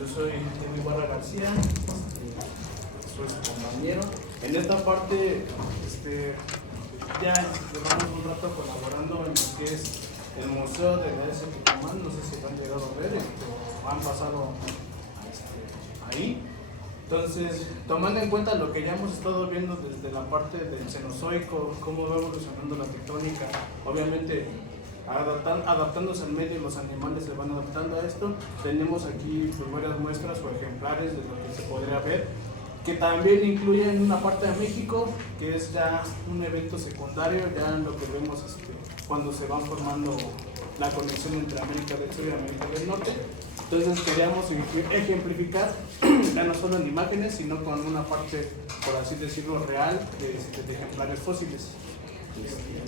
Yo soy Edwin Barra García, soy su compañero. En esta parte ya llevamos un rato colaborando en lo que es el Museo de Ese Tucumán. No sé si lo han llegado a ver, han pasado ahí. Entonces, tomando en cuenta lo que ya hemos estado viendo desde la parte del Cenozoico, cómo va evolucionando la tectónica, obviamente adaptándose al medio, los animales se van adaptando a esto. Tenemos aquí pues, varias muestras o ejemplares de lo que se podría ver, que también incluyen una parte de México, que es ya un evento secundario, ya lo que vemos cuando se van formando la conexión entre América del Sur y América del Norte. Entonces queríamos ejemplificar, ya no solo en imágenes, sino con una parte, por así decirlo, real de ejemplares fósiles.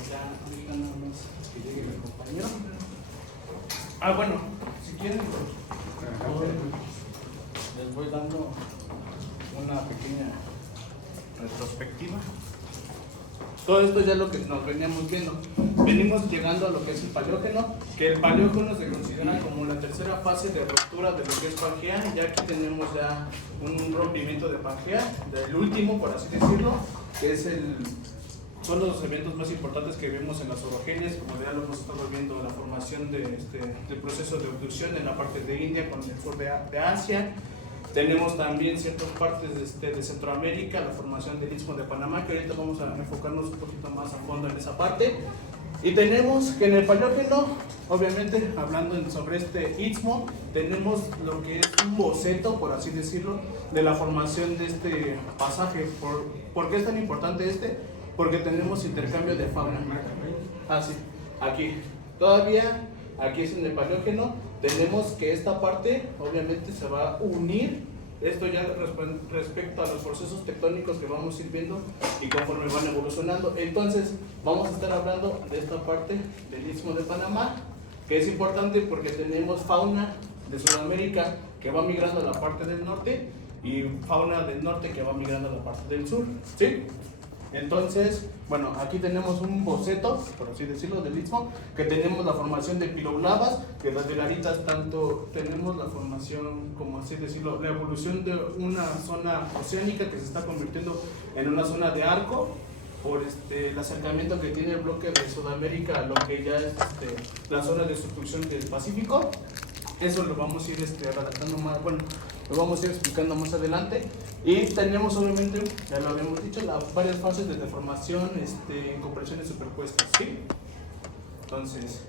Ya ahorita nada más que llegue mi compañero. Bueno, si quieren, les voy dando una pequeña retrospectiva. Todo esto ya es lo que nos veníamos viendo. Venimos llegando a lo que es el Paleógeno, que el Paleógeno se considera como la tercera fase de ruptura de lo que es Pangea. Ya aquí tenemos ya un rompimiento de Pangea, del último, por así decirlo, que es son los eventos más importantes que vemos en las orogenes, como ya lo hemos estado viendo, la formación del proceso de obducción en la parte de India con el sur de Asia. Tenemos también ciertas partes de Centroamérica, la formación del Istmo de Panamá, que ahorita vamos a enfocarnos un poquito más a fondo en esa parte. Y tenemos que en el Paleógeno, obviamente hablando sobre este istmo, tenemos lo que es un boceto, por así decirlo, de la formación de este pasaje. ¿Por qué es tan importante Porque tenemos intercambio de fauna. Sí, aquí. Todavía, aquí es en el Paleógeno, tenemos que esta parte obviamente se va a unir. Esto ya respecto a los procesos tectónicos que vamos a ir viendo y conforme van evolucionando. Entonces, vamos a estar hablando de esta parte del Istmo de Panamá, que es importante porque tenemos fauna de Sudamérica que va migrando a la parte del norte y fauna del norte que va migrando a la parte del sur. ¿Sí? Entonces, bueno, aquí tenemos un boceto, por así decirlo, del istmo, que tenemos la formación de piloglabas, que las velaritas tanto tenemos la formación, como así decirlo, la evolución de una zona oceánica que se está convirtiendo en una zona de arco, por el acercamiento que tiene el bloque de Sudamérica a lo que ya es la zona de subducción del Pacífico. Eso lo vamos a ir redactando más, lo vamos a ir explicando más adelante. Y tenemos obviamente, ya lo habíamos dicho, varias fases de deformación en compresiones superpuestas, ¿sí? Entonces,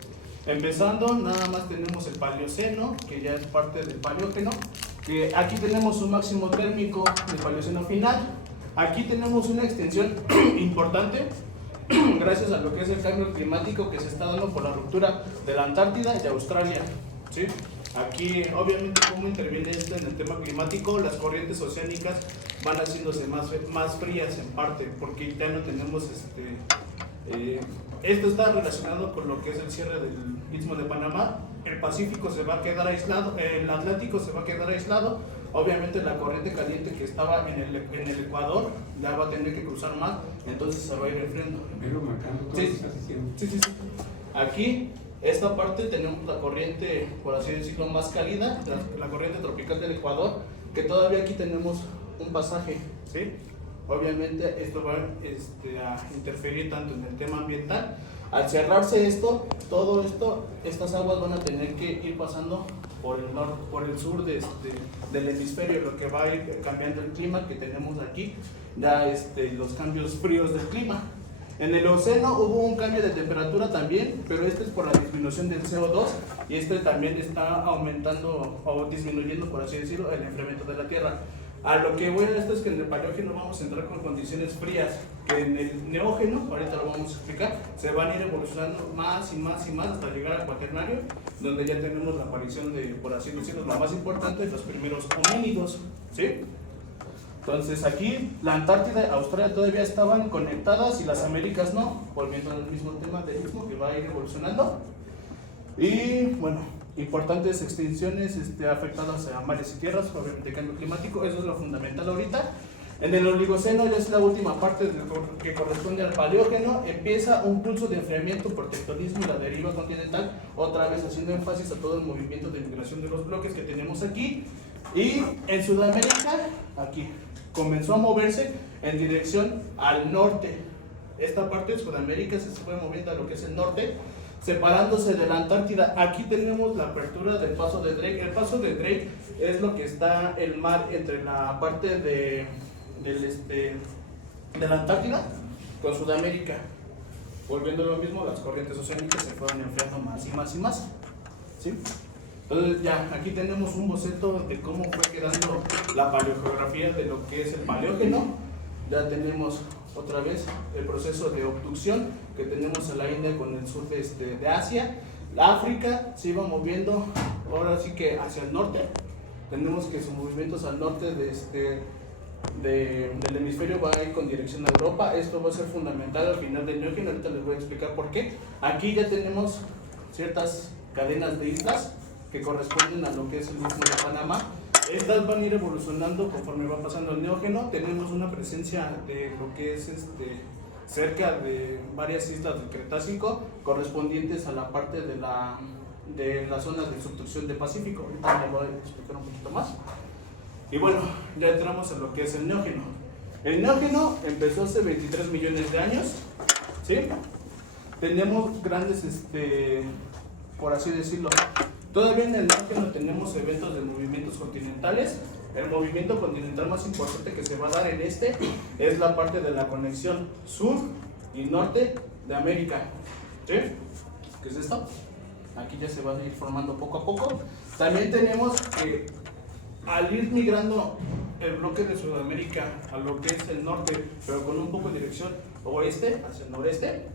empezando, nada más tenemos el Paleoceno, que ya es parte del Paleógeno, que aquí tenemos un máximo térmico del Paleoceno final. Aquí tenemos una extensión importante, gracias a lo que es el cambio climático que se está dando por la ruptura de la Antártida y de Australia, ¿sí? Aquí, obviamente, cómo interviene esto en el tema climático, las corrientes oceánicas van haciéndose más frías en parte, porque ya no tenemos esto está relacionado con lo que es el cierre del Istmo de Panamá. El Pacífico se va a quedar aislado, el Atlántico se va a quedar aislado. Obviamente la corriente caliente que estaba en el Ecuador ya va a tener que cruzar más, entonces se va a ir enfriando. Sí. Aquí, esta parte tenemos la corriente, por así decirlo, más cálida, la corriente tropical del Ecuador, que todavía aquí tenemos un pasaje, ¿sí? Obviamente esto va a interferir tanto en el tema ambiental. Al cerrarse todo esto, estas aguas van a tener que ir pasando por el sur del hemisferio, lo que va a ir cambiando el clima que tenemos aquí, ya los cambios fríos del clima. En el océano hubo un cambio de temperatura también, pero es por la disminución del CO2 y también está aumentando o disminuyendo, por así decirlo, el enfriamiento de la Tierra. A lo que voy a esto es que en el Paleógeno vamos a entrar con condiciones frías, que en el Neógeno, ahorita lo vamos a explicar, se van a ir evolucionando más y más hasta llegar al Cuaternario, donde ya tenemos la aparición de, por así decirlo, la más importante, los primeros homínidos, ¿sí? Entonces aquí la Antártida y Australia todavía estaban conectadas y las Américas no, volviendo al mismo tema del istmo que va a ir evolucionando. Y bueno, importantes extinciones afectadas a mares y tierras, obviamente cambio climático, eso es lo fundamental ahorita. En el Oligoceno, ya es la última parte que corresponde al Paleógeno, empieza un pulso de enfriamiento por tectonismo y la deriva continental, otra vez haciendo énfasis a todo el movimiento de migración de los bloques que tenemos aquí. Y en Sudamérica, aquí, comenzó a moverse en dirección al norte. Esta parte de Sudamérica se fue moviendo a lo que es el norte, separándose de la Antártida. Aquí tenemos la apertura del paso de Drake. El paso de Drake es lo que está el mar entre la parte de la Antártida con Sudamérica. Volviendo a lo mismo, las corrientes oceánicas se fueron enfriando más y más y más, ¿sí? Entonces ya aquí tenemos un boceto de cómo fue quedando la paleogeografía de lo que es el Paleógeno. Ya tenemos otra vez el proceso de obducción que tenemos en la India con el sur de Asia. La África se iba moviendo ahora sí que hacia el norte. Tenemos que sus movimientos al norte del hemisferio va a ir con dirección a Europa. Esto va a ser fundamental al final del Neógeno. Ahorita les voy a explicar por qué. Aquí ya tenemos ciertas cadenas de islas que corresponden a lo que es el Istmo de Panamá. Estas van a ir evolucionando conforme va pasando el Neógeno. Tenemos una presencia de lo que es cerca de varias islas del Cretácico correspondientes a la parte de la zona de subducción del Pacífico. Ahorita les voy a explicar un poquito más. Y bueno, ya entramos en lo que es el Neógeno. El Neógeno empezó hace 23 millones de años, ¿sí? Tenemos grandes, por así decirlo, todavía en el Neógeno tenemos eventos de movimientos continentales. El movimiento continental más importante que se va a dar en es la parte de la conexión sur y norte de América, ¿sí? ¿Qué es esto? Aquí ya se va a ir formando poco a poco. También tenemos que al ir migrando el bloque de Sudamérica a lo que es el norte, pero con un poco de dirección oeste hacia el noreste,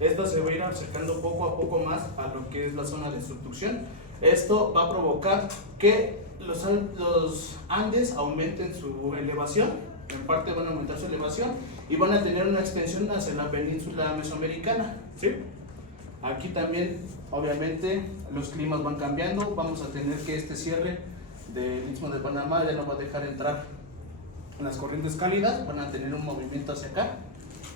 esta se va a ir acercando poco a poco más a lo que es la zona de subducción. Esto va a provocar que los Andes aumenten su elevación, en parte van a aumentar su elevación y van a tener una extensión hacia la península mesoamericana, ¿sí? Aquí también, obviamente, los climas van cambiando. Vamos a tener que cierre del Istmo de Panamá ya no va a dejar entrar las corrientes cálidas, van a tener un movimiento hacia acá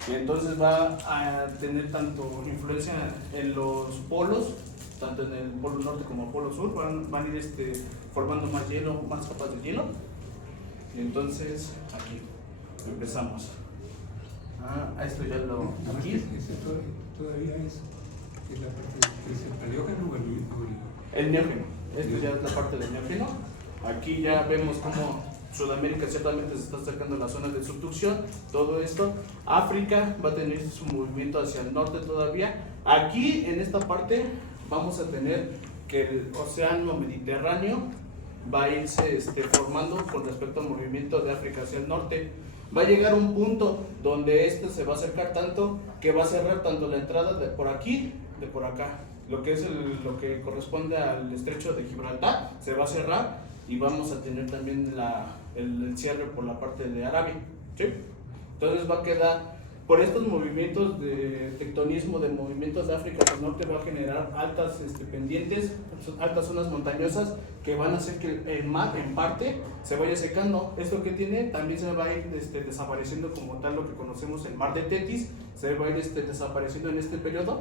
y entonces va a tener tanto influencia en los polos, tanto en el polo norte como el polo sur, van a ir formando más hielo, más capas de hielo. Y entonces aquí empezamos. Esto ya lo aquí. Todavía es la parte ¿es el Paleógeno o el Neógeno. Esto ya es la parte del Neógeno. Aquí ya vemos cómo Sudamérica ciertamente se está acercando a la zona de subducción, todo esto. África va a tener su movimiento hacia el norte todavía. Aquí en esta parte vamos a tener que el océano Mediterráneo va a irse formando con respecto al movimiento de África hacia el norte. Va a llegar un punto donde se va a acercar tanto que va a cerrar tanto la entrada de por aquí, de por acá. Lo que es lo que corresponde al estrecho de Gibraltar se va a cerrar y vamos a tener también el cierre por la parte de Arabia, ¿sí? Entonces va a quedar, por estos movimientos de tectonismo de movimientos de África hacia el norte, va a generar altas pendientes, altas zonas montañosas que van a hacer que el mar en parte se vaya secando. Esto que tiene también se va a ir desapareciendo como tal, lo que conocemos el mar de Tetis, se va a ir desapareciendo en este periodo.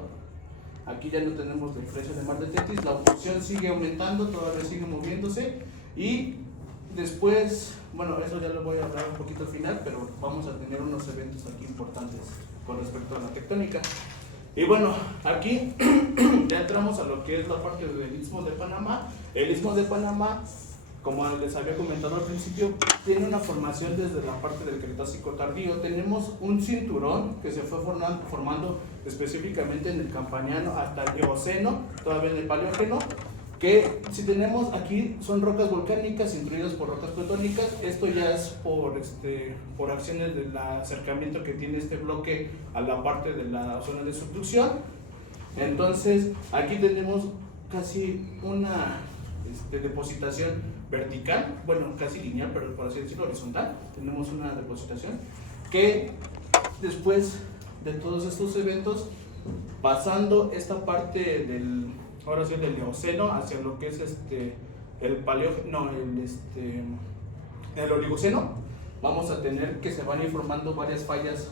Aquí ya no tenemos la influencia del mar de Tetis, la obstrucción sigue aumentando, todavía sigue moviéndose y después, bueno, eso ya lo voy a hablar un poquito al final, pero vamos a tener unos eventos aquí importantes con respecto a la tectónica. Y bueno, aquí ya entramos a lo que es la parte del Istmo de Panamá. El Istmo de Panamá, como les había comentado al principio, tiene una formación desde la parte del Cretácico tardío. Tenemos un cinturón que se fue formando específicamente en el Campaniano hasta el Eoceno, todavía en el Paleógeno, que si tenemos aquí son rocas volcánicas incluidas por rocas plutónicas. Esto ya es por acciones del acercamiento que tiene este bloque a la parte de la zona de subducción. Entonces aquí tenemos casi una depositación vertical, bueno, casi lineal, pero por así decirlo, horizontal. Tenemos una depositación que después de todos estos eventos, pasando esta parte del Eoceno hacia lo que es el Oligoceno, vamos a tener que se van a ir formando varias fallas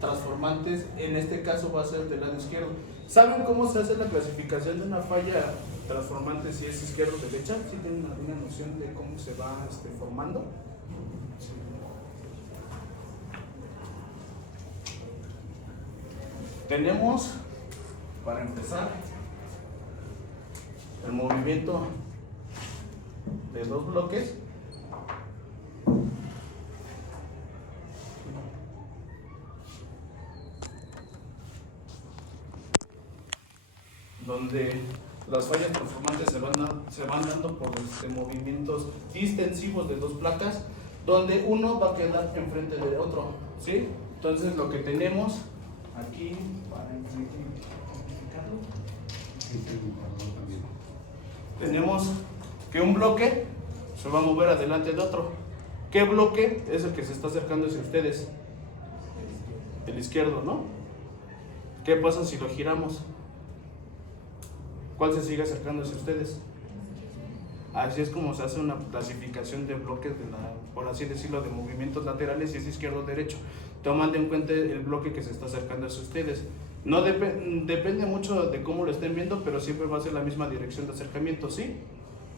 transformantes. En este caso va a ser del lado izquierdo. ¿Saben cómo se hace la clasificación de una falla transformante si es izquierda o derecha, ¿sí tienen alguna noción de cómo se va formando? Sí. Tenemos, para empezar, el movimiento de dos bloques. Donde las fallas transformantes se van dando por movimientos distensivos de dos placas, donde uno va a quedar enfrente del otro, ¿sí? Entonces lo que tenemos aquí, para simplificarlo, tenemos que un bloque se va a mover adelante de otro. ¿Qué bloque es el que se está acercando hacia ustedes? El izquierdo, ¿no? ¿Qué pasa si lo giramos? ¿Cuál se sigue acercando hacia ustedes? Así es como se hace una clasificación de bloques por así decirlo, de movimientos laterales, si es izquierdo o derecho, tomando en cuenta el bloque que se está acercando hacia ustedes. No depende mucho de cómo lo estén viendo, pero siempre va a ser la misma dirección de acercamiento, ¿sí?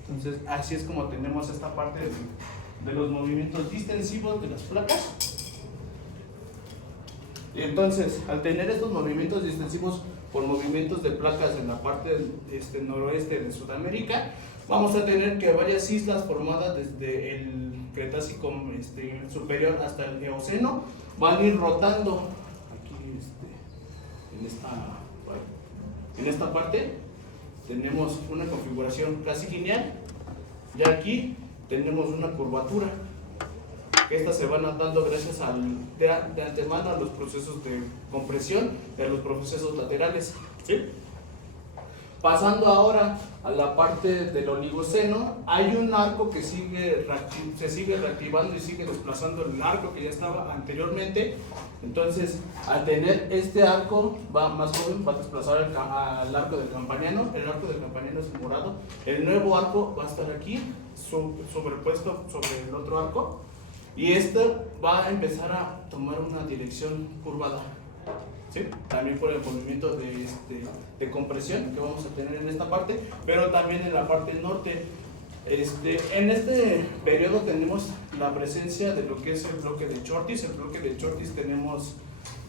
Entonces, así es como tenemos esta parte de los movimientos distensivos de las placas. Y entonces, al tener estos movimientos distensivos por movimientos de placas en la parte noroeste de Sudamérica, vamos a tener que varias islas formadas desde el Cretácico superior hasta el Eoceno van a ir rotando. Aquí en esta parte tenemos una configuración casi lineal. Ya aquí tenemos una curvatura. Estas se van dando gracias de antemano a los procesos de compresión y a los procesos laterales, ¿sí? Pasando ahora a la parte del Oligoceno, hay un arco que se sigue reactivando y sigue desplazando el arco que ya estaba anteriormente. Entonces, al tener este arco más joven, va a desplazar al arco del Campaniano. El arco del Campaniano es el morado. El nuevo arco va a estar aquí, sobrepuesto sobre el otro arco. Y esto va a empezar a tomar una dirección curvada, ¿sí? También por el movimiento de compresión que vamos a tener en esta parte, pero también en la parte norte. En este periodo tenemos la presencia de lo que es el bloque de Chortis. El bloque de Chortis tenemos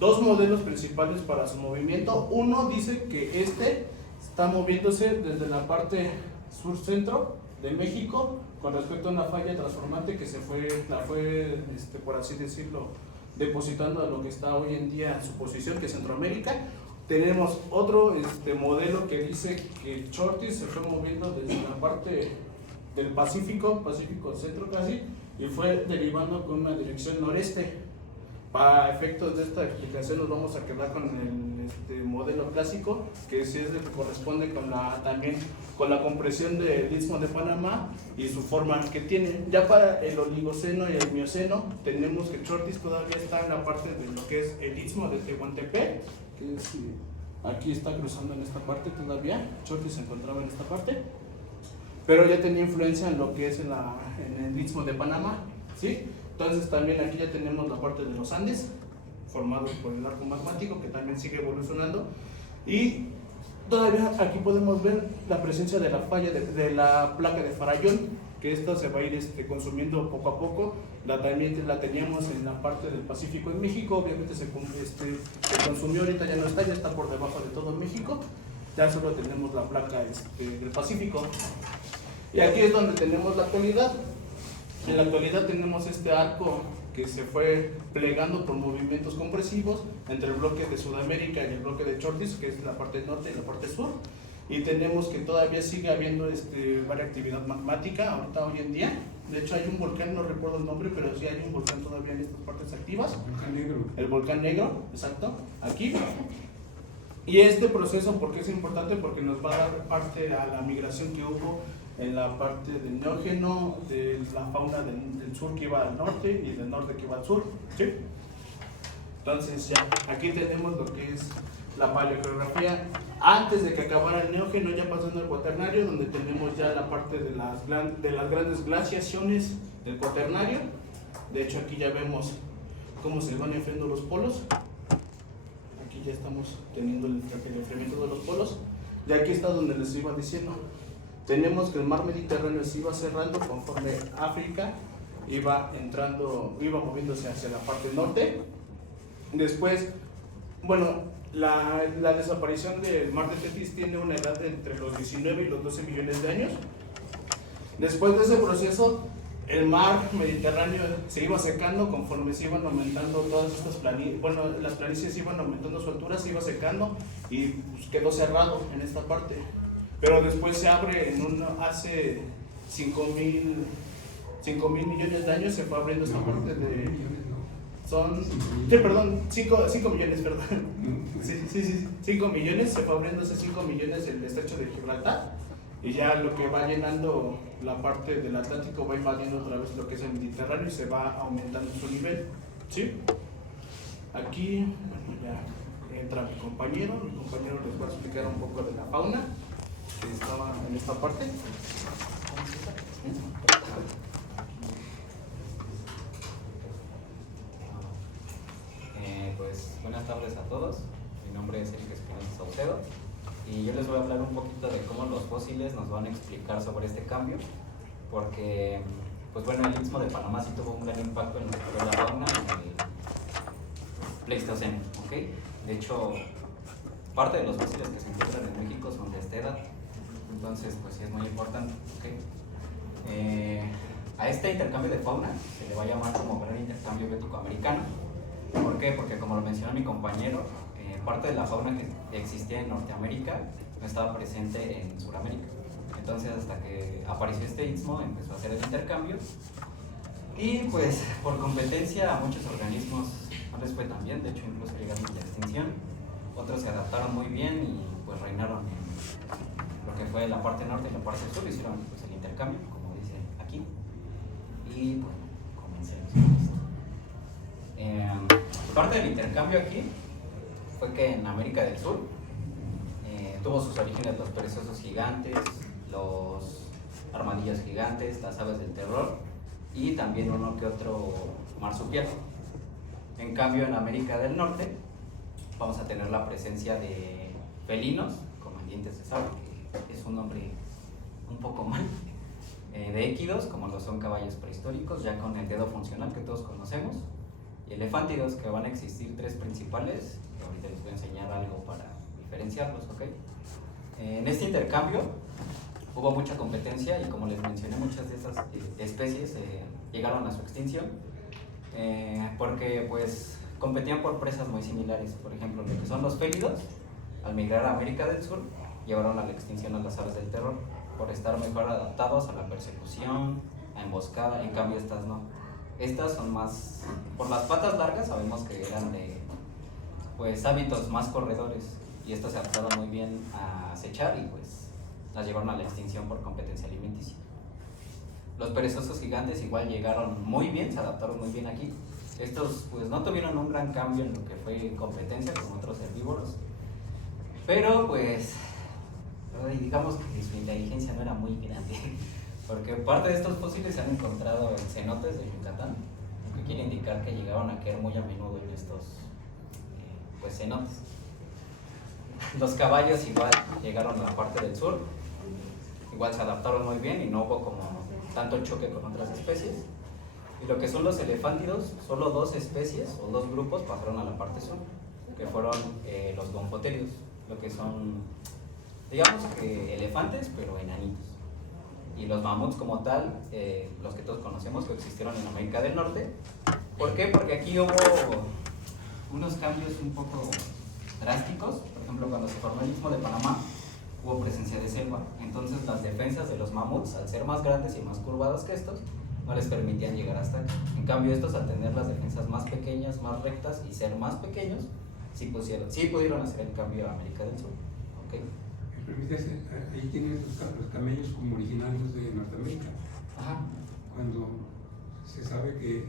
dos modelos principales para su movimiento. Uno dice que está moviéndose desde la parte sur-centro de México con respecto a una falla transformante que la fue por así decirlo, depositando a lo que está hoy en día en su posición, que es Centroamérica. Tenemos otro modelo que dice que Chortis se fue moviendo desde la parte del Pacífico centro casi, y fue derivando con una dirección noreste. Para efectos de esta explicación nos vamos a quedar con el modelo clásico, que sí es el que corresponde también con la compresión del Istmo de Panamá y su forma que tiene. Ya para el Oligoceno y el Mioceno tenemos que Chortis todavía está en la parte de lo que es el Istmo de Tehuantepec, que aquí está cruzando en esta parte todavía. Chortis se encontraba en esta parte, pero ya tenía influencia en lo que es en el Istmo de Panamá, ¿sí? Entonces también aquí ya tenemos la parte de los Andes, formados por el arco magmático, que también sigue evolucionando. Y todavía aquí podemos ver la presencia de la falla de la placa de Farallón, que esta se va a ir consumiendo poco a poco. También la teníamos en la parte del Pacífico en México, obviamente se consumió, ahorita ya no está, ya está por debajo de todo México. Ya solo tenemos la placa del Pacífico. Y aquí es donde tenemos la actualidad. En la actualidad tenemos este arco que se fue plegando por movimientos compresivos entre el bloque de Sudamérica y el bloque de Chortis, que es la parte norte y la parte sur. Y tenemos que todavía sigue habiendo varias actividad magmática ahorita hoy en día. De hecho hay un volcán, no recuerdo el nombre, pero sí hay un volcán todavía en estas partes activas. El volcán negro. El volcán negro, exacto, aquí. Y este proceso, ¿por qué es importante? Porque nos va a dar parte a la migración que hubo en la parte del neógeno, de la fauna del sur que iba al norte y del norte que iba al sur, ¿sí? Entonces ya, aquí tenemos lo que es la paleogeografía antes de que acabara el neógeno, ya pasando al cuaternario, donde tenemos ya la parte de las grandes glaciaciones del cuaternario. De hecho aquí ya vemos cómo se van enfriando los polos. Aquí ya estamos teniendo el enfriamiento de los polos. Y aquí está donde les iba diciendo, tenemos que el mar Mediterráneo se iba cerrando conforme África iba moviéndose hacia la parte norte. Después, bueno, la desaparición del mar de Tetis tiene una edad de entre los 19 y los 12 millones de años. Después de ese proceso, el mar Mediterráneo se iba secando conforme se iban aumentando todas estas planicies, bueno, las planicies iban aumentando su altura, se iba secando y pues, quedó cerrado en esta parte. Pero después se abre hace 5.000 millones de años se fue abriendo esta parte de... Son, sí, perdón, 5 millones, perdón. Sí, 5 millones, se fue abriendo hace 5 millones el estrecho de Gibraltar y ya lo que va llenando la parte del Atlántico va invadiendo otra vez lo que es el Mediterráneo y se va aumentando su nivel, ¿sí? Aquí, bueno, ya entra mi compañero les va a explicar un poco de la fauna que estaba en esta parte. Pues buenas tardes a todos, mi nombre es Eric Espinosa Saucedo y yo les voy a hablar un poquito de cómo los fósiles nos van a explicar sobre este cambio, porque pues bueno, el Istmo de Panamá sí tuvo un gran impacto en lo que fue la fauna en el Pleistoceno, ¿ok? De hecho, parte de los fósiles que se encuentran en México son de esta edad, entonces pues sí es muy importante, ¿ok? A este intercambio de fauna se le va a llamar como gran intercambio bético-americano. ¿Por qué? Porque como lo mencionó mi compañero, parte de la fauna que existía en Norteamérica no estaba presente en Sudamérica. Entonces hasta que apareció este istmo empezó a hacer el intercambio y pues por competencia a muchos organismos no les fue tan bien, de hecho incluso llegaron a la extinción. Otros se adaptaron muy bien y pues reinaron en lo que fue la parte norte y la parte sur, hicieron pues el intercambio, como dice aquí. Y bueno, comencemos con esto. Parte del intercambio aquí fue que en América del Sur tuvo sus orígenes los perezosos gigantes, los armadillos gigantes, las aves del terror y también uno que otro marsupial. En cambio en América del Norte vamos a tener la presencia de felinos, como en dientes de sable, que es un nombre un poco mal, de équidos, como lo son caballos prehistóricos, ya con el dedo funcional que todos conocemos, y elefántidos, que van a existir 3 principales, y ahorita les voy a enseñar algo para diferenciarlos, ¿ok? En este intercambio hubo mucha competencia y como les mencioné, muchas de esas especies llegaron a su extinción porque pues competían por presas muy similares. Por ejemplo, lo que son los félidos, al migrar a América del Sur, llevaron a la extinción a las aves del terror por estar mejor adaptados a la persecución, a emboscada. En cambio estas no. Estas son más, por las patas largas sabemos que eran de pues hábitos más corredores y estas se adaptaron muy bien a acechar y pues las llevaron a la extinción por competencia alimenticia. Los perezosos gigantes igual llegaron muy bien, se adaptaron muy bien aquí. Estos pues no tuvieron un gran cambio en lo que fue competencia con otros herbívoros, pero pues digamos que su inteligencia no era muy grande, porque parte de estos fósiles se han encontrado en cenotes de Yucatán, lo que quiere indicar que llegaron a caer muy a menudo en estos pues cenotes. Los caballos igual llegaron a la parte del sur, igual se adaptaron muy bien y no hubo como tanto choque con otras especies. Y lo que son los elefántidos, solo 2 especies o 2 grupos pasaron a la parte sur, que fueron los gomphotherios, lo que son, digamos que elefantes, pero enanitos. Y los mamuts como tal, los que todos conocemos, que existieron en América del Norte. ¿Por qué? Porque aquí hubo unos cambios un poco drásticos. Por ejemplo, cuando se formó el Istmo de Panamá, hubo presencia de selva. Entonces las defensas de los mamuts, al ser más grandes y más curvados que estos, no les permitían llegar hasta aquí. En cambio estos, al tener las defensas más pequeñas, más rectas y ser más pequeños, sí pudieron hacer el cambio a América del Sur. ¿Okay? ¿Me permites? Ahí tienen los camellos como originarios de Norteamérica. Ajá. Cuando se sabe que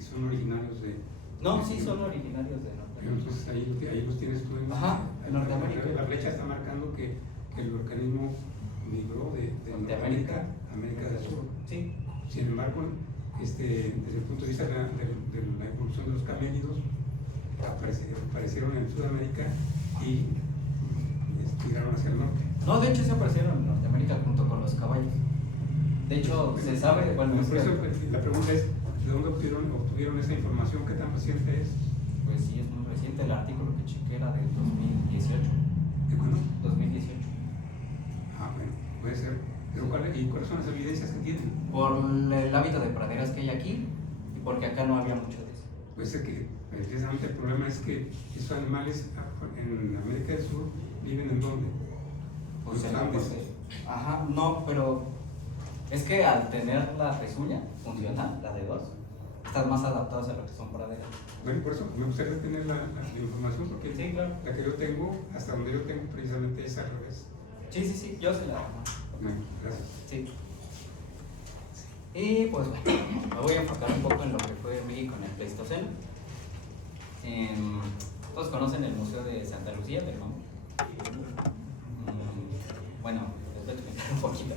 son originarios de... No, sí son originarios de Norteamérica. Entonces ahí los tienes tú en... Ajá, en Norteamérica. La flecha está marcando que el organismo migró de Norteamérica a América del Sur. Sí. Sin embargo, desde el punto de vista de la evolución de los camélidos, aparecieron en Sudamérica y migraron hacia el norte. No, de hecho se aparecieron en Norteamérica junto con los caballos. De hecho, se sabe, bueno, Por eso la pregunta es, ¿de dónde obtuvieron esa información? ¿Qué tan reciente es? pues sí, es muy reciente. El artículo que chequé era de 2018. ¿De cuándo? 2018. Ah, bueno, puede ser. Pero ¿cuáles son las evidencias que tienen? Por el hábito de praderas que hay aquí y porque acá no había mucho de eso. Pues es que precisamente el problema es que esos animales en América del Sur viven ¿en dónde? Pues En en los la Andes. parte- Ajá, no, pero es que al tener la pezuña funcional, la de dos, están más adaptados a lo que son praderas. Bueno, por eso me gustaría tener la información porque Sí, claro. la que yo tengo, hasta donde yo tengo precisamente es al revés. Sí, yo se la. Bueno, gracias. Sí. Y pues bueno, me voy a enfocar un poco en lo que fue México en el Pleistoceno. Todos conocen el Museo de Santa Lucía, pero no. Bueno, les voy a explicar un poquito.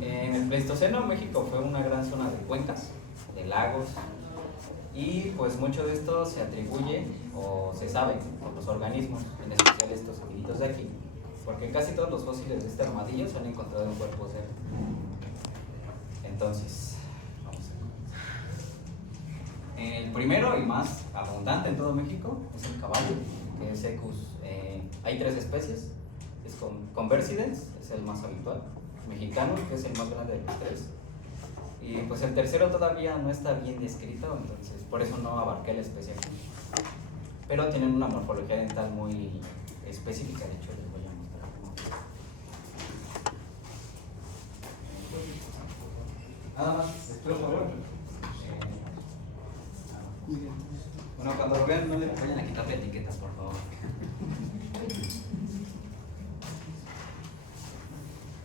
En el Pleistoceno, México fue una gran zona de cuencas, de lagos, y pues mucho de esto se atribuye o se sabe por los organismos, en especial estos amiguitos de aquí, porque casi todos los fósiles de este armadillo se han encontrado en cuerpos de él. Entonces, vamos a comenzar. El primero y más abundante en todo México es el caballo, que es Equus. Hay 3 especies, es Conversidens, es el más habitual, mexicano, que es el más grande de los 3, y pues el tercero todavía no está bien descrito, entonces por eso no abarqué la especie aquí. Pero tienen una morfología dental muy específica, de hecho les voy a mostrar cómo. Nada más, espero por favor. Bueno, cuando lo vean no le vayan a quitarle etiquetas, por favor.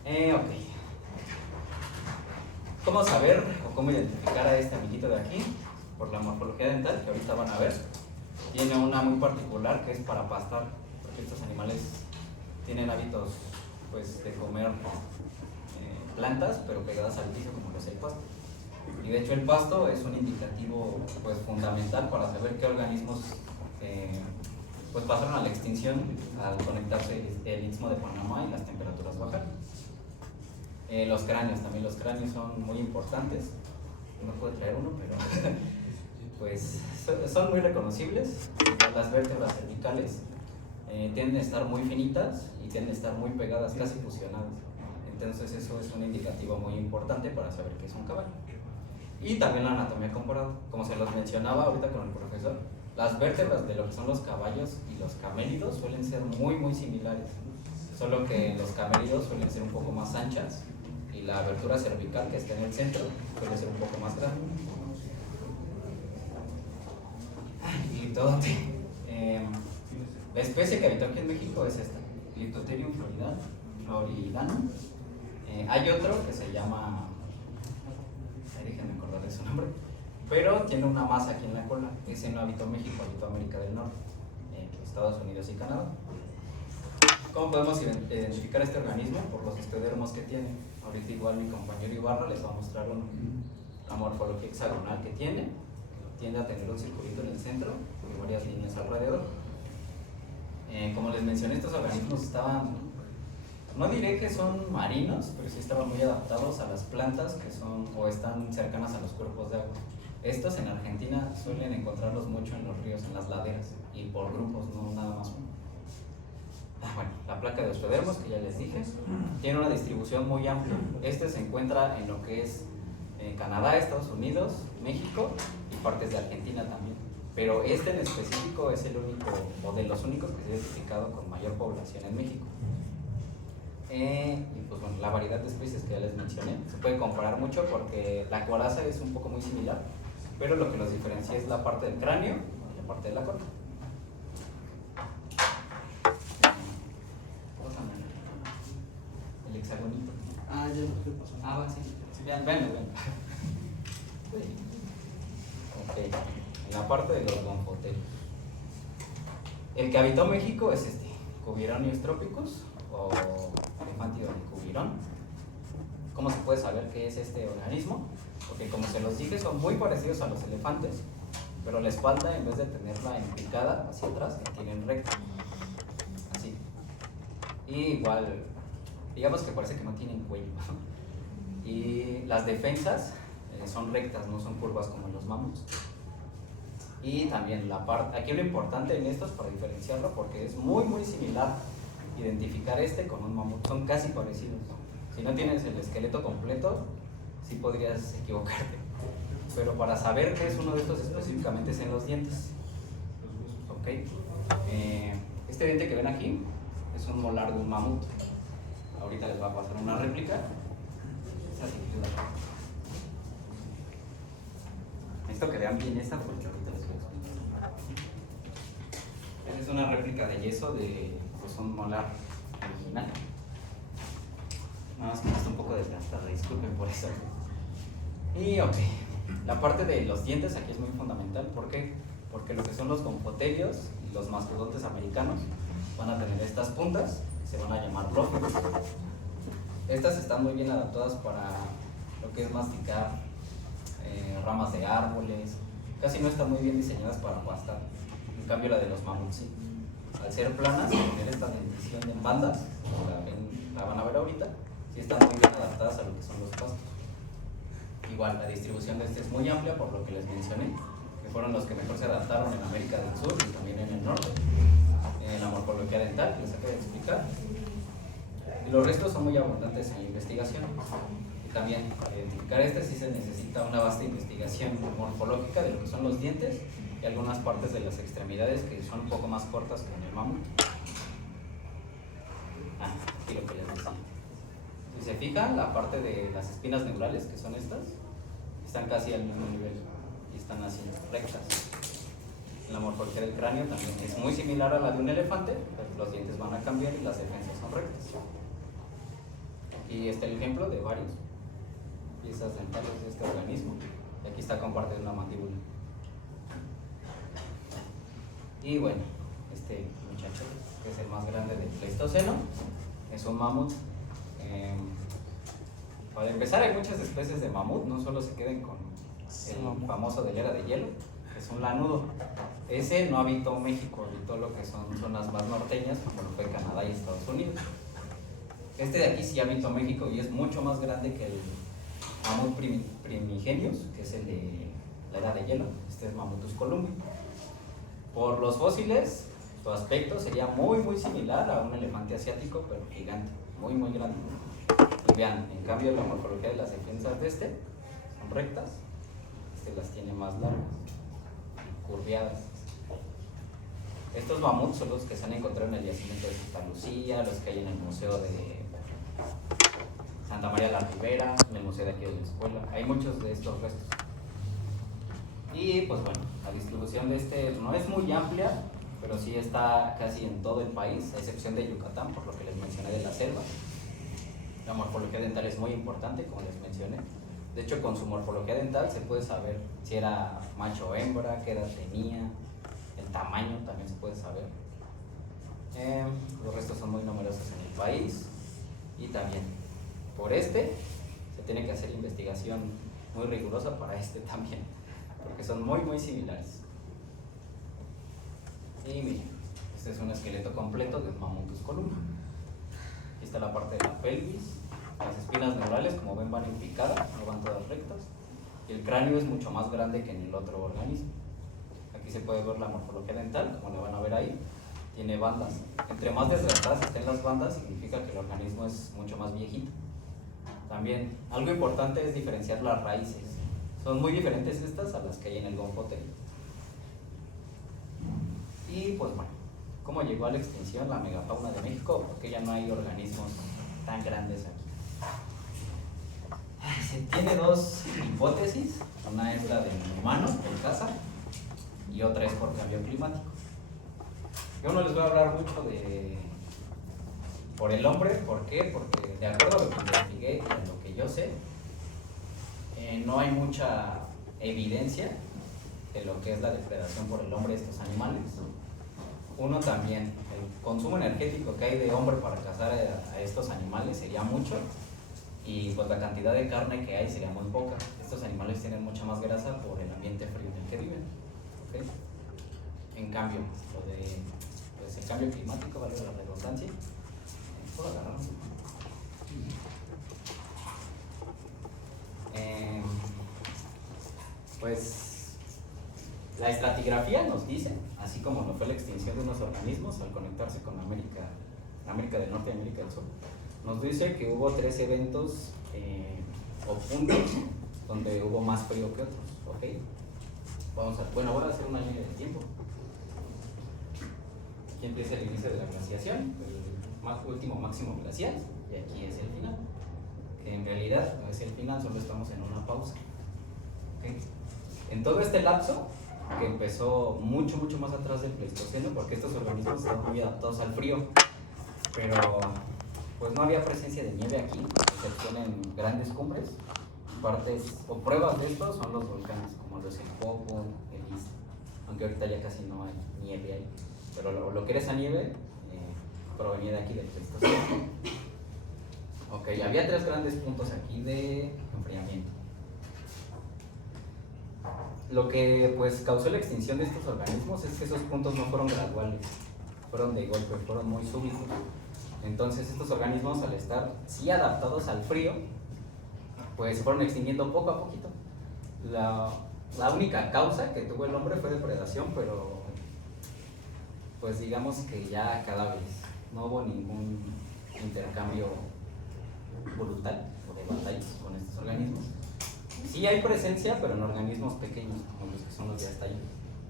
Ok. ¿Cómo saber o cómo identificar a este amiguito de aquí? Por la morfología dental, que ahorita van a ver. Tiene una muy particular que es para pastar, porque estos animales tienen hábitos pues, de comer plantas, pero pegadas al piso como lo es el pasto. Y de hecho el pasto es un indicativo pues, fundamental para saber qué organismos pues, pasaron a la extinción al conectarse el Istmo de Panamá y las temperaturas bajaron. Los cráneos, también los cráneos son muy importantes. No puedo traer uno, pero pues son muy reconocibles. Las vértebras cervicales tienden a estar muy finitas y tienden a estar muy pegadas, casi fusionadas. Entonces eso es un indicativo muy importante para saber qué es un caballo. Y también la anatomía comparada, como se los mencionaba ahorita con el profesor, las vértebras de lo que son los caballos y los camélidos suelen ser muy similares, solo que los camélidos suelen ser un poco más anchas y la abertura cervical que está en el centro suele ser un poco más grande. Y todo. La especie que habita aquí en México es esta, Leptotherium floridano. Hay otro que se llama, déjenme acordar de su nombre, pero tiene una masa aquí en la cola. Ese no habitó México, habitó América del Norte, Estados Unidos y Canadá. ¿Cómo podemos identificar este organismo? Por los estodermos que tiene. Ahorita igual mi compañero Ibarra les va a mostrar la morfología hexagonal que tiene. Tiende a tener un circulito en el centro y varias líneas alrededor. Como les mencioné, estos organismos estaban, no diré que son marinos, pero sí estaban muy adaptados a las plantas que son o están cercanas a los cuerpos de agua. Estos en Argentina suelen encontrarlos mucho en los ríos, en las laderas, y por grupos, no nada más uno. Bueno, la placa de osteodermos, que ya les dije, tiene una distribución muy amplia. Este se encuentra en lo que es Canadá, Estados Unidos, México y partes de Argentina también. Pero este en específico es el único, o de los únicos que se ha identificado con mayor población en México. Y pues bueno, la variedad de especies que ya les mencioné se puede comparar mucho porque la coraza es un poco muy similar, pero lo que los diferencia es la parte del cráneo y la parte de la cola. El hexagonito. Ah, ya lo que pasó. Ah, va, sí. Vean. Ok, en la parte de los gonfoterios. El que habitó México es este, Cubironius tropicus o Elefantium cubirón. ¿Cómo se puede saber qué es este organismo? Porque como se los dije, son muy parecidos a los elefantes, pero la espalda, en vez de tenerla en picada hacia atrás, la tienen recta. Así. Y igual, digamos que parece que no tienen cuello. Y las defensas son rectas, no son curvas como en los mamuts. Y también la parte, aquí lo importante en esto es para diferenciarlo, porque es muy muy similar identificar este con un mamut, son casi parecidos. Si no tienes el esqueleto completo, sí podrías equivocarte, pero para saber qué es uno de estos específicamente es en los dientes. Ok, este diente que ven aquí es un molar de un mamut. Ahorita les va a pasar una réplica. Esa sí, necesito que vean bien esta porque ahorita les voy a explicar. Esta es una réplica de yeso de pues, un molar original. Nada más que está un poco desgastada, disculpen por eso. Y ok, la parte de los dientes aquí es muy fundamental. ¿Por qué? Porque lo que son los gonfoterios y los mastodontes americanos van a tener estas puntas, se van a llamar lófegos. Estas están muy bien adaptadas para lo que es masticar ramas de árboles. Casi no están muy bien diseñadas para aplastar. En cambio la de los mamuts sí. Al ser planas, tener esta dentición en bandas, como la van a ver ahorita, sí están muy bien adaptadas a lo que son los pastos. Igual, la distribución de este es muy amplia, por lo que les mencioné, que fueron los que mejor se adaptaron en América del Sur y también en el norte. En la morfología dental, que les acabo de explicar. Y los restos son muy abundantes en la investigación. Y también, para identificar este, sí se necesita una vasta investigación morfológica de lo que son los dientes y algunas partes de las extremidades que son un poco más cortas que en el mamut. Aquí lo que les decía. Si se fijan, la parte de las espinas neurales, que son estas, están casi al mismo nivel y están así rectas. La morfología del cráneo también es muy similar a la de un elefante, pero los dientes van a cambiar y las defensas son rectas. Aquí está el ejemplo de varios piezas dentales de este organismo. Y aquí está compartiendo una mandíbula. Y bueno, este muchacho, que es el más grande del Pleistoceno, es un mamut. Para empezar, hay muchas especies de mamut, no solo se queden con el famoso de la era de hielo, es un lanudo. Ese no habitó México, habitó lo que son zonas más norteñas, como lo fue Canadá y Estados Unidos. Este de aquí sí habitó México y es mucho más grande que el mamut primigenius, que es el de la era de hielo. Este es Mammutus columbi. Por los fósiles, su aspecto sería muy muy similar a un elefante asiático, pero gigante, muy muy grande. Y vean, en cambio la morfología de las defensas de este son rectas, este las tiene más largas, curviadas. Estos mamuts son los que se han encontrado en el yacimiento de Santa Lucía, los que hay en el museo de Santa María la Ribera, en el museo de aquí de la escuela. Hay muchos de estos restos. Y pues bueno, la distribución de este no es muy amplia, pero sí está casi en todo el país, a excepción de Yucatán, por lo que les mencioné de la selva. La morfología dental es muy importante, como les mencioné. De hecho, con su morfología dental se puede saber si era macho o hembra, qué edad tenía, el tamaño también se puede saber. Los restos son muy numerosos en el país y también por este se tiene que hacer investigación muy rigurosa para este también, porque son muy muy similares. Y miren, este es un esqueleto completo de Mammutus columbi. Aquí está la parte de la pelvis, las espinas neurales, como ven, van en picada, no van todas rectas, y el cráneo es mucho más grande que en el otro organismo. Aquí se puede ver la morfología dental, como le van a ver ahí, tiene bandas. Entre más desgastadas estén las bandas, significa que el organismo es mucho más viejito. También, algo importante es diferenciar las raíces. Son muy diferentes estas a las que hay en el gonfoterio. Y pues bueno, ¿cómo llegó a la extinción la megafauna de México? Porque ya no hay organismos tan grandes aquí. Se tiene dos hipótesis. Una es la del humano, el caza, y otra es por cambio climático. Yo no les voy a hablar mucho de por el hombre. ¿Por qué? Porque de acuerdo a lo que investigué y a lo que yo sé, no hay mucha evidencia de lo que es la depredación por el hombre de estos animales. Uno también, el consumo energético que hay de hombre para cazar a estos animales sería mucho, y pues la cantidad de carne que hay sería muy poca. Estos animales tienen mucha más grasa por el ambiente frío en el que viven. ¿Okay? En cambio, lo de pues el cambio climático, vale la redundancia, ¿Puedo agarrar? Pues la estratigrafía nos dice, así como lo fue la extinción de unos organismos al conectarse con América del Norte y América del Sur, nos dice que hubo 3 eventos o puntos donde hubo más frío que otros, ¿ok? Bueno, ahora hacer una línea de tiempo. Aquí empieza el inicio de la glaciación, el último máximo glacial, y aquí es el final. Que en realidad no es el final, solo estamos en una pausa. ¿Okay? En todo este lapso, que empezó mucho más atrás del Pleistoceno, porque estos organismos están muy adaptados al frío, pero pues no había presencia de nieve aquí, excepción en grandes cumbres. Partes o pruebas de estos son los volcanes, como los El Popo, el Izta, aunque ahorita ya casi no hay nieve ahí, pero lo que era esa nieve provenía de aquí del Pleistoceno. Ok, había 3 grandes puntos aquí de enfriamiento. Lo que pues causó la extinción de estos organismos es que esos puntos no fueron graduales, fueron de golpe, fueron muy súbitos. Entonces estos organismos, al estar sí adaptados al frío, pues se fueron extinguiendo poco a poquito. La única causa que tuvo el hombre fue depredación, pero pues digamos que ya cadáveres, no hubo ningún intercambio brutal o de batallas con estos organismos. Sí hay presencia, pero en organismos pequeños, como los que son los de hasta allá,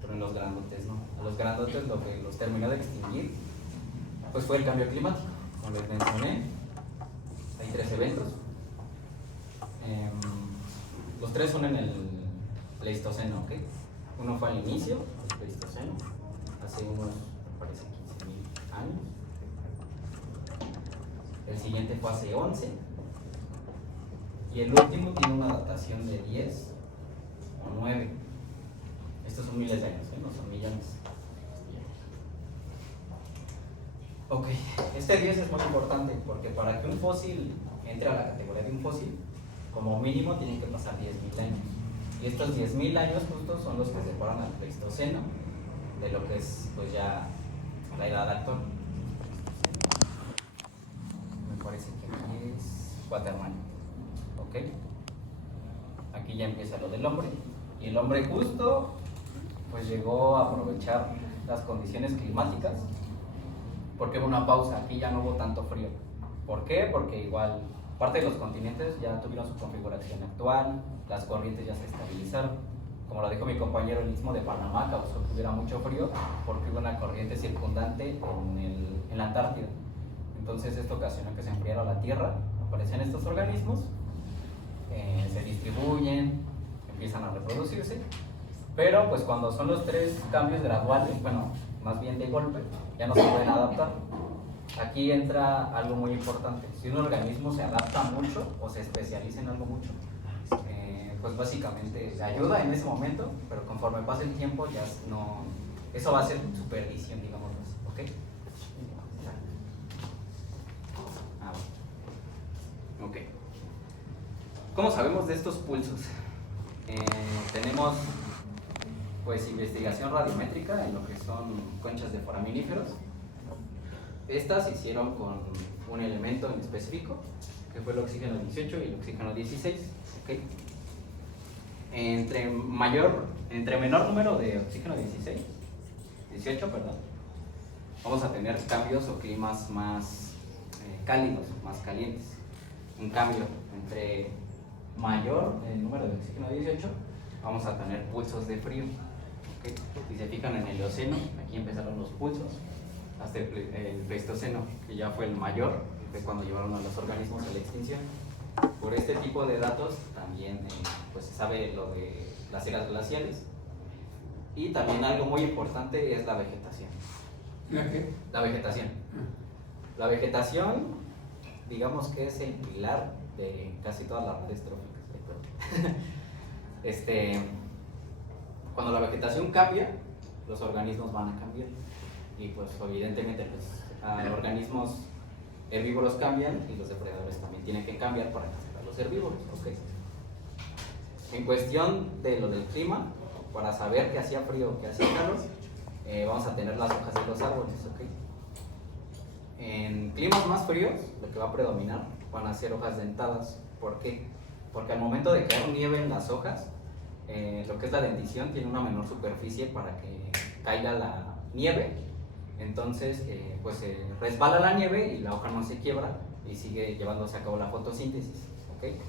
pero en los grandotes no. A los grandotes lo que los terminó de extinguir pues fue el cambio climático. Como les mencioné, hay 3 eventos. Los 3 son en el Pleistoceno, ¿ok? Uno fue al inicio del Pleistoceno, hace unos, me parece, 15.000 años. El siguiente fue hace 11. Y el último tiene una datación de 10 o 9. Estos son miles de años, no son millones. Ok, este 10 es muy importante porque para que un fósil entre a la categoría de un fósil, como mínimo tienen que pasar 10.000 años. Y estos 10.000 años justos son los que separan al Pleistoceno de lo que es pues ya la edad actual. Me parece que aquí es Cuaternario. ¿Ok? Aquí ya empieza lo del hombre. Y el hombre justo pues llegó a aprovechar las condiciones climáticas porque hubo una pausa, aquí ya no hubo tanto frío. ¿Por qué? Porque igual parte de los continentes ya tuvieron su configuración actual, las corrientes ya se estabilizaron. Como lo dijo mi compañero, el Istmo de Panamá causó que hubiera mucho frío porque hubo una corriente circundante en la Antártida. Entonces esto ocasionó que se enfriara la Tierra, aparecen estos organismos, se distribuyen, empiezan a reproducirse, pero pues cuando son los 3 cambios graduales, bueno, más bien de golpe, ya no se pueden adaptar. Aquí entra algo muy importante. Si un organismo se adapta mucho o se especializa en algo mucho, pues básicamente ayuda en ese momento, pero conforme pasa el tiempo ya no, eso va a ser su perdición, digamos, ¿ok? Ok. ¿Cómo sabemos de estos pulsos? Tenemos pues investigación radiométrica en lo que son conchas de foraminíferos. Estas se hicieron con un elemento en específico, que fue el oxígeno 18 y el oxígeno 16. ¿Okay? Entre menor número de oxígeno 18, vamos a tener cambios o climas más cálidos, más calientes. En cambio, entre mayor el número de oxígeno 18, vamos a tener pulsos de frío. ¿Okay? Si se fijan en el Eoceno, aquí empezaron los pulsos, hasta el Pleistoceno, que ya fue el mayor, que fue cuando llevaron a los organismos a la extinción. Por este tipo de datos también pues se sabe lo de las eras glaciales, y también algo muy importante es la vegetación. ¿La qué? La vegetación. La vegetación, digamos que es el pilar de casi todas las redes tróficas. Cuando la vegetación cambia, los organismos van a cambiar. Y pues evidentemente los organismos herbívoros cambian y los depredadores también tienen que cambiar para cazar a los herbívoros. Okay. En cuestión de lo del clima, para saber que hacía frío o que hacía calor, vamos a tener las hojas de los árboles. Okay. En climas más fríos, lo que va a predominar van a ser hojas dentadas. ¿Por qué? Porque al momento de caer nieve en las hojas, lo que es la dentición tiene una menor superficie para que caiga la nieve. Entonces, pues se resbala la nieve y la hoja no se quiebra y sigue llevándose a cabo la fotosíntesis. ¿Okay?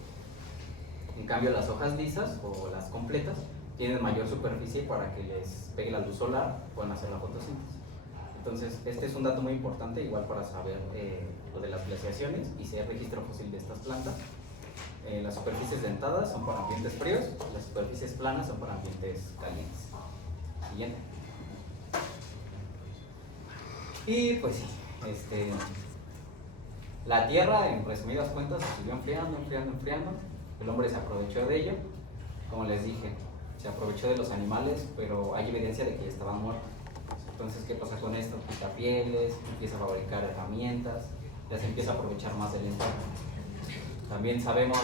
En cambio, las hojas lisas o las completas tienen mayor superficie para que les pegue la luz solar, puedan hacer la fotosíntesis. Entonces, este es un dato muy importante, igual para saber lo de las glaciaciones y si hay registro fósil de estas plantas. Las superficies dentadas son para ambientes fríos, las superficies planas son para ambientes calientes. Siguiente. Y pues sí, la Tierra, en resumidas cuentas, se siguió enfriando. El hombre se aprovechó de ello. Como les dije, se aprovechó de los animales, pero hay evidencia de que ya estaban muertos. Entonces, ¿qué pasa con esto? Quita pieles, empieza a fabricar herramientas, ya se empieza a aprovechar más del entorno. También sabemos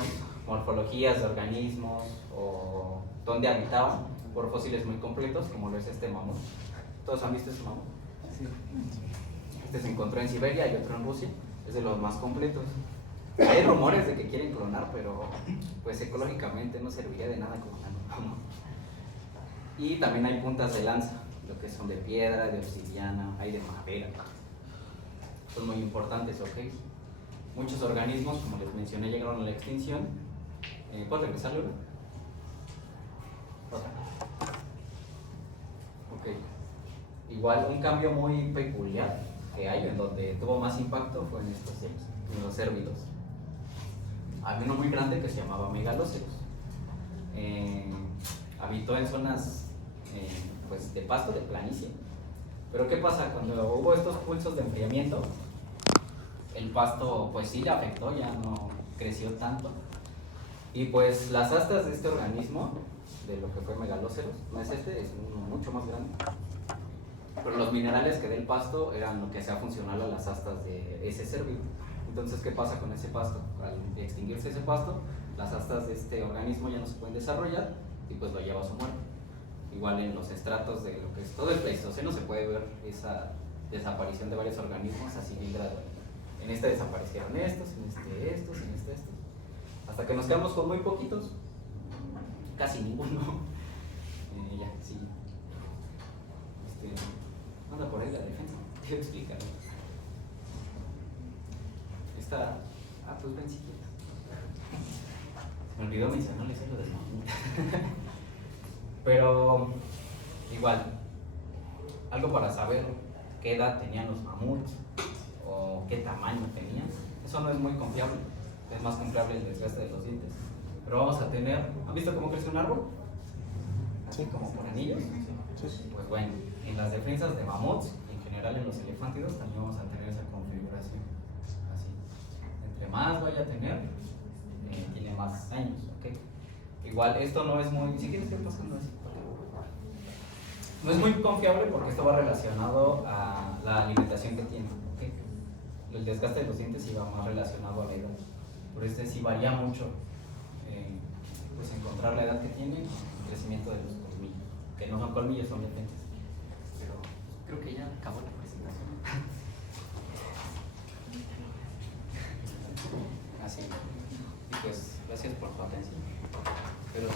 morfologías de organismos o dónde habitaban por fósiles muy completos, como lo es este mamut. ¿Todos han visto este mamut? Sí. Este se encontró en Siberia y otro en Rusia, es de los más completos. Hay rumores de que quieren clonar, pero pues ecológicamente no serviría de nada clonarlo. Y también hay puntas de lanza, lo que son de piedra, de obsidiana, hay de madera. Son muy importantes, ¿ok? Muchos organismos, como les mencioné, llegaron a la extinción. ¿Puedo regresar, Lula? Ok. Igual, un cambio muy peculiar que hay, en donde tuvo más impacto, fue en estos seres, en los cérvidos. Había uno muy grande que se llamaba Megaloceros. Habitó en zonas pues de pasto, de planicie. Pero ¿qué pasa? Cuando hubo estos pulsos de enfriamiento, el pasto pues sí le afectó, ya no creció tanto. Y pues las astas de este organismo, de lo que fue Megaloceros, no es es uno mucho más grande. Pero los minerales que da el pasto eran lo que hacía funcional a las astas de ese cérvido. Entonces, ¿qué pasa con ese pasto? Al extinguirse ese pasto, las astas de este organismo ya no se pueden desarrollar y pues lo lleva a su muerte. Igual en los estratos de lo que es todo el Pleistoceno se puede ver esa desaparición de varios organismos así bien gradual. En este desaparecieron estos, en este estos. Hasta que nos quedamos con muy poquitos, casi ninguno. Ya, sí. Anda por ahí la defensa, quiero explicarlo. Pues ven si quieres. Me olvidó mencionarles algo de mamut. Pero igual, algo para saber qué edad tenían los mamuts o qué tamaño tenían, eso no es muy confiable. Es más confiable el desgaste de los dientes. Pero vamos a tener, ¿han visto cómo crece un árbol? Así como por anillos. Sí. Pues bueno, en las defensas de mamuts, en general en los elefántidos, también vamos a tener esa configuración. Entre más vaya a tener, tiene más años, ¿ok? Igual esto no es muy, si quieres ir pasando así, no es muy confiable porque esto va relacionado a la alimentación que tiene, ¿ok? El desgaste de los dientes sí va más relacionado a la edad, pero sí varía mucho, pues encontrar la edad que tiene, el crecimiento de los colmillos, que no son colmillos, son dientes. Pero creo que ya acabó la presentación. Así. Y pues, gracias por tu atención. Pero,